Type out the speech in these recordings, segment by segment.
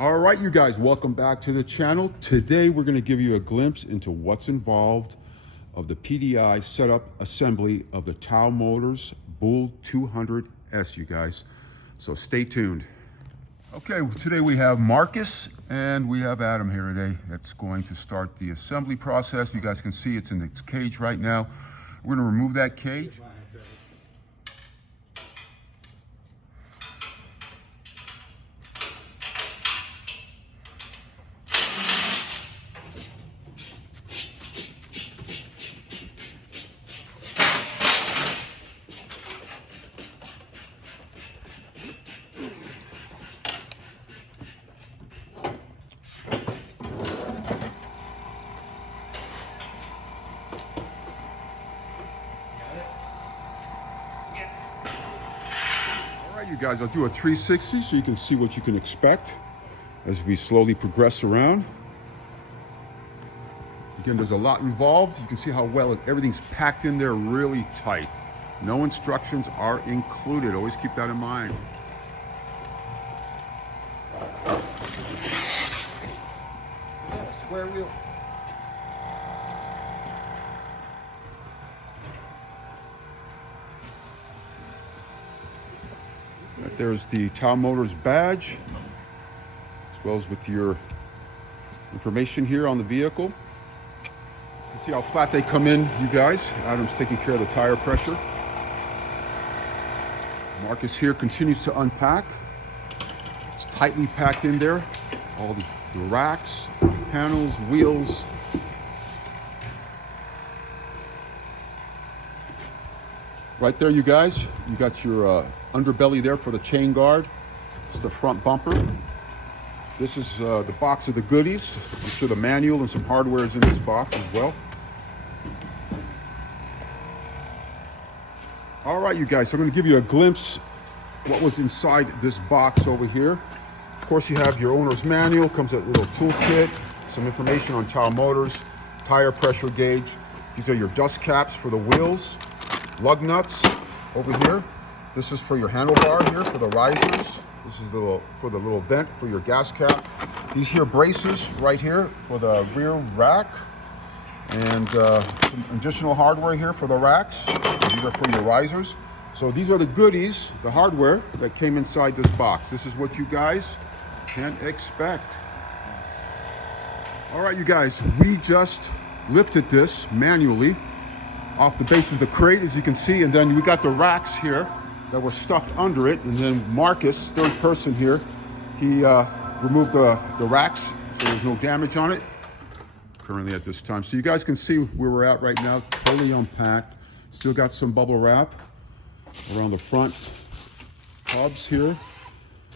All right, you guys, welcome back to the channel. Today we're going to give you a glimpse into what's involved of the PDI setup assembly of the TAO Motors Bull 200S, you guys. So stay tuned. Okay, today we have Marcus and we have Adam here today. That's going to start the assembly process. You guys can see it's in its cage right now. We're going to remove that cage. You guys, I'll do a 360 so you can see what you can expect as we slowly progress around. Again, there's a lot involved. You can see how well everything's packed in there really tight. No instructions are included. Always keep that in mind. Yeah, square wheel. Right, there's the TAO Motors badge, as well as with your information here on the vehicle. You can see how flat they come in, you guys. Adam's taking care of the tire pressure. Marcus here continues to unpack. It's tightly packed in there. All the racks, panels, wheels. Right there, you guys, you got your underbelly there for the chain guard. It's the front bumper. This is the box of the goodies. I'm sure the manual and some hardware is in this box as well. All right, you guys, so I'm going to give you a glimpse what was inside this box over here. Of course, you have your owner's manual, comes with a little toolkit, some information on TAO Motors, tire pressure gauge. These are your dust caps for the wheels. Lug nuts over here. This is for your handlebar here for the risers. This is for the little vent for your gas cap. These here braces right here for the rear rack. And some additional hardware here for the racks. These are for your risers. So these are the goodies, the hardware that came inside this box. This is what you guys can expect. All right, you guys, we just lifted this manually off the base of the crate, as you can see, and then we got the racks here that were stuffed under it, and then Marcus, third person here, he removed the racks so there's no damage on it currently at this time. So you guys can see where we're at right now, totally unpacked. Still got some bubble wrap around the front hubs here,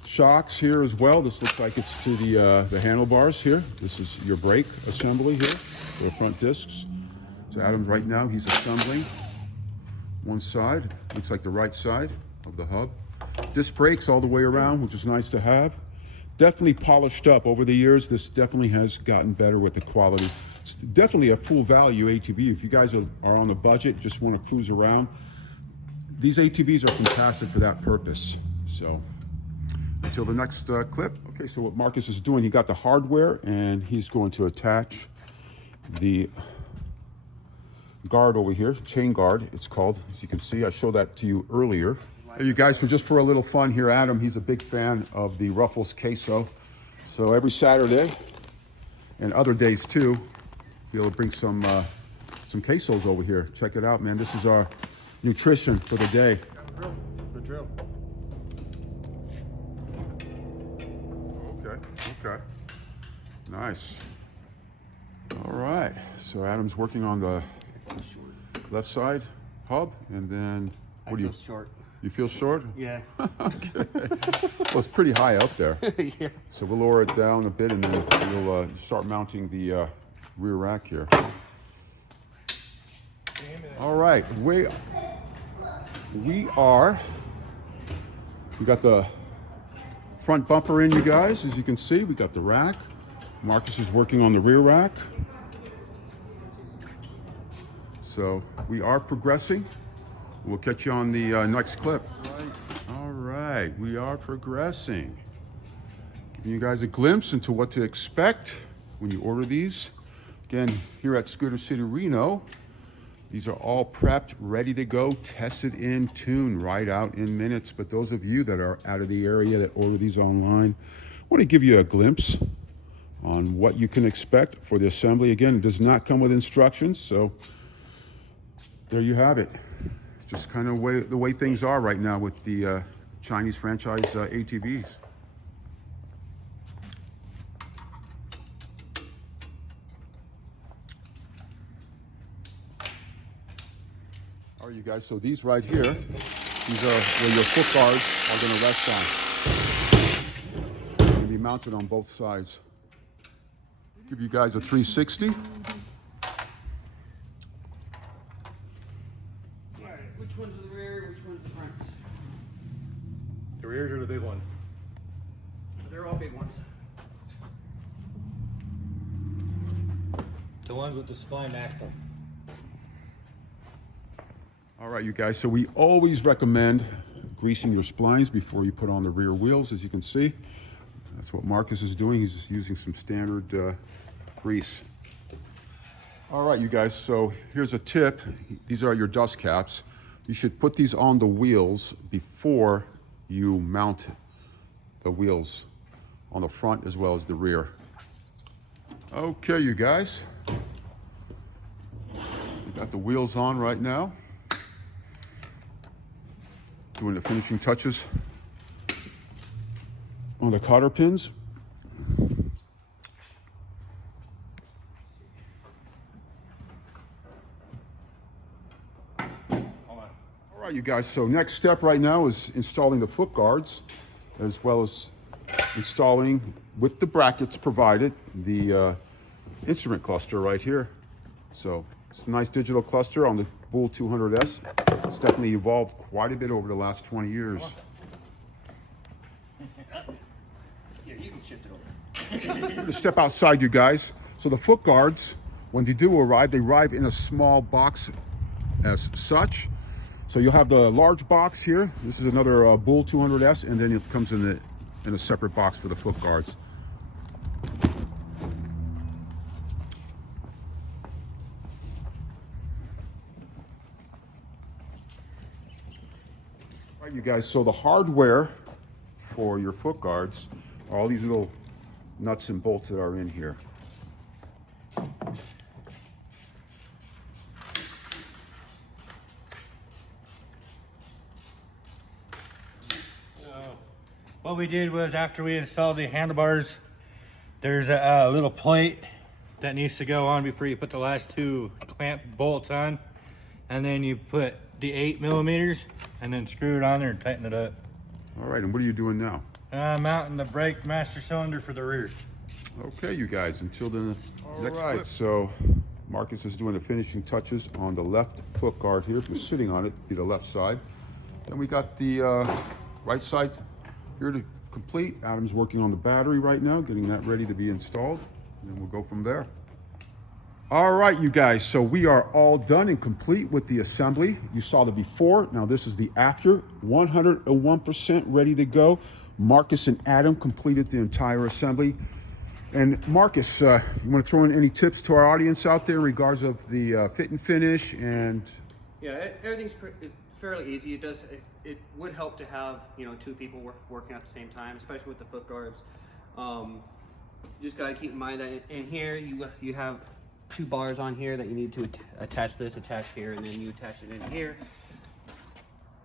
shocks here as well. This looks like it's to the handlebars here. This is your brake assembly here for the front discs. So Adam, right now, he's assembling one side, looks like the right side of the hub. Disc brakes all the way around, which is nice to have. Definitely polished up over the years. This definitely has gotten better with the quality. It's definitely a full value ATV. If you guys are on the budget, just want to cruise around, these ATVs are fantastic for that purpose. So until the next clip. Okay, so what Marcus is doing, he got the hardware and he's going to attach the guard over here, chain guard it's called. As you can see, I showed that to you earlier. Hey, you guys, so just for a little fun here, Adam, he's a big fan of the Ruffles queso. So every Saturday and other days too, he'll bring some quesos over here. Check it out, man. This is our nutrition for the day. The drill. Okay. Nice. All right, so Adam's working on the left side hub, and then what do you? Short. You feel short? Yeah. Okay. Well, it's pretty high up there. Yeah. So we'll lower it down a bit, and then we'll start mounting the rear rack here. All right, we got the front bumper in, you guys. As you can see, we got the rack. Marcus is working on the rear rack. So we are progressing. We'll catch you on the next clip. All right, we are progressing. Giving you guys a glimpse into what to expect when you order these. Again, here at Scooter City Reno, these are all prepped, ready to go, tested in, tuned right out in minutes. But those of you that are out of the area that order these online, I want to give you a glimpse on what you can expect for the assembly. Again, it does not come with instructions, so there you have it. Just kind of the way things are right now with the Chinese franchise ATVs. All right, you guys, so these right here, these are where your foot guards are going to rest on. They're going to be mounted on both sides. Give you guys a 360. All right, which one's the rear, which one's the front? The rears are the big ones. They're all big ones. The ones with the spline axle. All right, you guys, so we always recommend greasing your splines before you put on the rear wheels, as you can see. That's what Marcus is doing. He's just using some standard grease. All right, you guys, so here's a tip. These are your dust caps. You should put these on the wheels before you mount the wheels on the front as well as the rear. Okay, you guys. We got the wheels on right now. Doing the finishing touches on the cotter pins. All right, you guys, so next step right now is installing the foot guards, as well as installing, with the brackets provided, the instrument cluster right here. So it's a nice digital cluster on the Bull 200S. It's definitely evolved quite a bit over the last 20 years. Yeah, you can shift it over. I'm going to step outside, you guys. So the foot guards, when they do arrive, they arrive in a small box as such. So you'll have the large box here. This is another Bull 200S, and then it comes in a separate box for the foot guards. All right, you guys, so the hardware for your foot guards are all these little nuts and bolts that are in here. What we did was, after we installed the handlebars, there's a little plate that needs to go on before you put the last two clamp bolts on, and then you put the 8mm and then screw it on there and tighten it up. All right, and what are you doing now? Mounting the brake master cylinder for the rear. Okay, you guys, until the next right, clip. So Marcus is doing the finishing touches on the left foot guard here. If you're sitting on it, be the left side. Then we got the right side here to complete. Adam's working on the battery right now, getting that ready to be installed. And then we'll go from there. All right, you guys, so we are all done and complete with the assembly. You saw the before, now this is the after. 101% ready to go. Marcus and Adam completed the entire assembly. And Marcus, you want to throw in any tips to our audience out there in regards of the fit and finish? And Yeah, everything's fairly easy. It would help to have, you know, two people working at the same time, especially with the foot guards. Just got to keep in mind that in here you have two bars on here that you need to attach this, attach here, and then you attach it in here.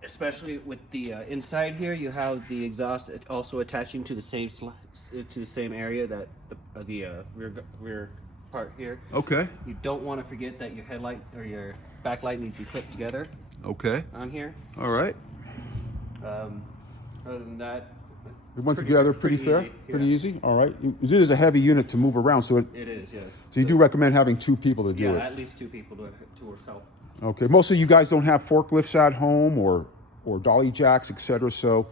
Especially with the inside here, you have the exhaust also attaching to the same area that the rear part here. okay, You don't want to forget that your headlight or your backlight needs to be clipped together okay, on here. all right. Other than that, It went together pretty fair, easy, pretty yeah. easy. All right, it is a heavy unit to move around, so it is, yes. so you do recommend having two people to do Yeah, it. at least two people to work help. Okay, most of you guys don't have forklifts at home or dolly jacks, etc. So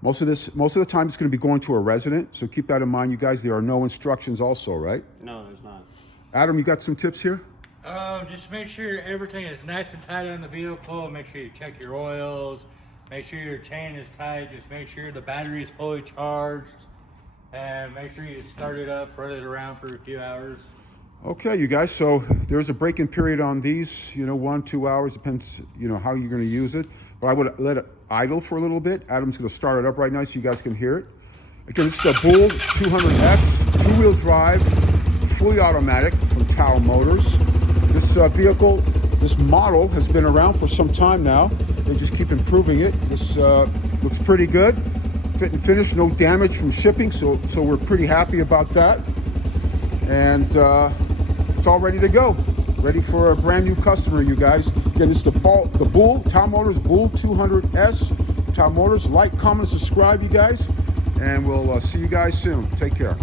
most of the time it's going to be going to a resident. So keep that in mind, you guys. There are no instructions, also, right? No, there's not. Adam, you got some tips here? Just make sure everything is nice and tight on the vehicle. Make sure you check your oils. Make sure your chain is tight. Just make sure the battery is fully charged. and make sure you start it up, run it around for a few hours. Okay, you guys, so there's a break-in period on these, 1, 2 hours, depends, how you're gonna use it. But I would let it idle for a little bit. Adam's gonna start it up right now so you guys can hear it. Again, this is a Bull 200S, two-wheel drive, fully automatic from TAO Motors. This vehicle, this model has been around for some time now. They just keep improving it. This looks pretty good. Fit and finish, no damage from shipping, so we're pretty happy about that. And it's all ready to go. Ready for a brand new customer, you guys. Again, this is the Bull, TAO Motors Bull 200S. TAO Motors, like, comment, subscribe, you guys. And we'll see you guys soon. Take care.